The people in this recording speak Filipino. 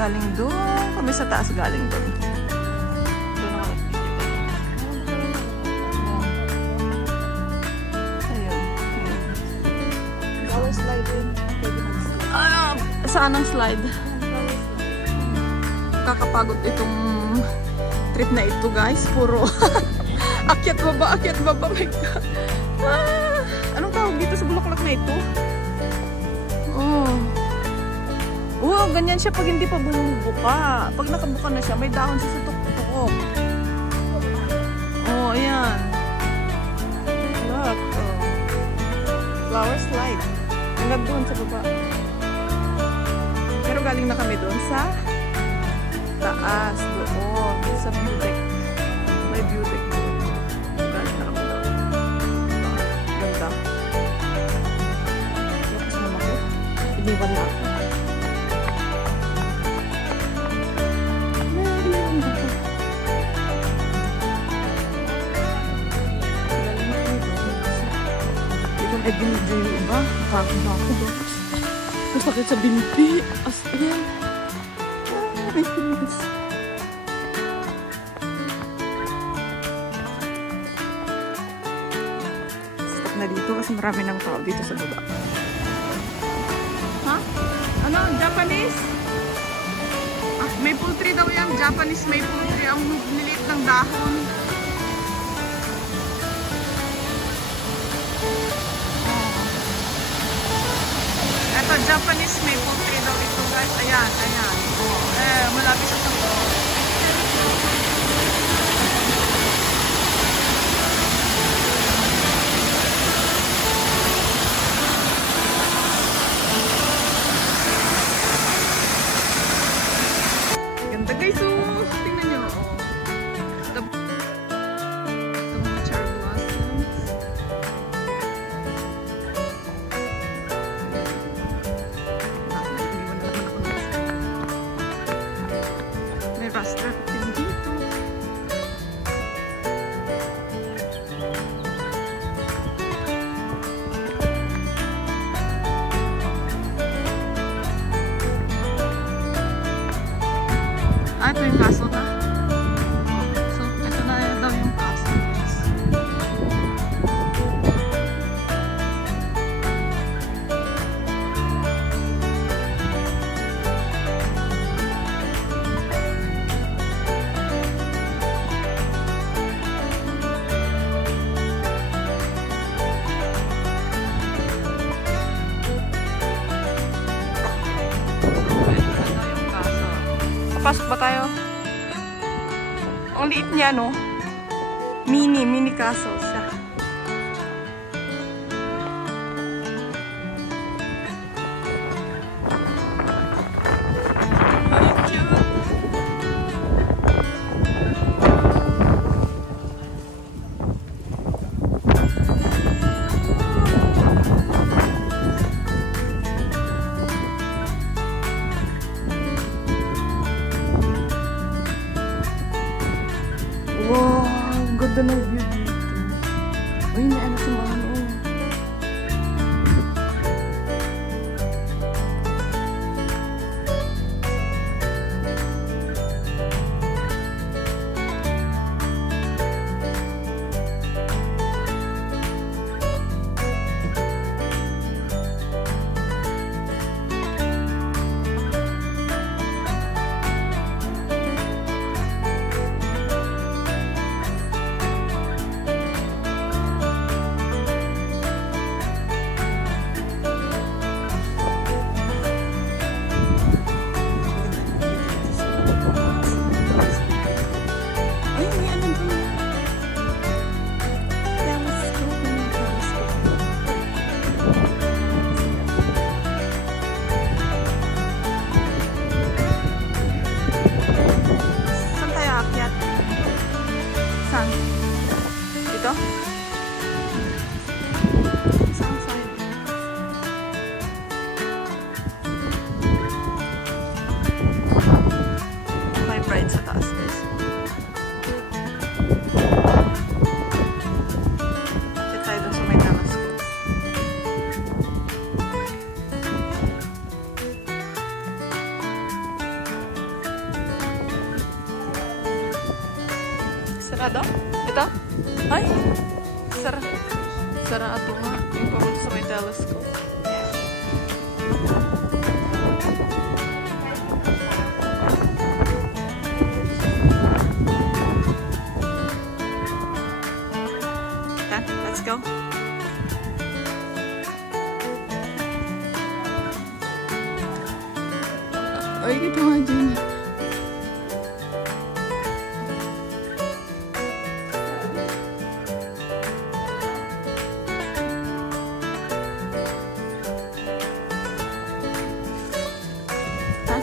galing doon. Kami sa taas galing doon. Saan ang slide? Kakapagod itong trip na ito, guys. Puro akyat baba, akyat baba. My God. Anong tawag dito sa bulaklak na ito? Oh. Wow, ganyan siya pag hindi pa bumubuka. Pag nakabuka na siya, may dahon siya sa tuktok. Oh, ayan. Look. Oh. Flower slide. Hanggang doon sa baba. Pero galing na kami doon sa taas, doon, sa view deck. May view deck doon. Galing na kami doon. Ganda. Tapos naman ko. Iniwan na ako. Galing na kami doon. Hindi ko na binidyo yung iba. Bakit na ako doon. Masakit sa binti. As in. My goodness. Stop na dito kasi marami ng tao dito sa baba. Ha? Ano? Japanese? Ah, maple tree daw yan. Japanese maple tree. Ang niliit ng dahon. Ito, Japanese maple tree daw ito, guys. Ayan, ayan. Malapit sa tabo. Ganda, guys. Oh, tingnan nyo. The mga cherry blossoms. Rasta din dito. Ah, ito yung castle na. So, ito na daw yung castle. Pasok ba tayo? Ang liit niya, no? Mini castle siya. Wow, ganda ng view dito. Uy, may anak sa mga ano. Sarado? Ito? Ay! Sarado nga. Yung papunta sa may telescope. Let's go. Ay, dito nga dyan. Ha?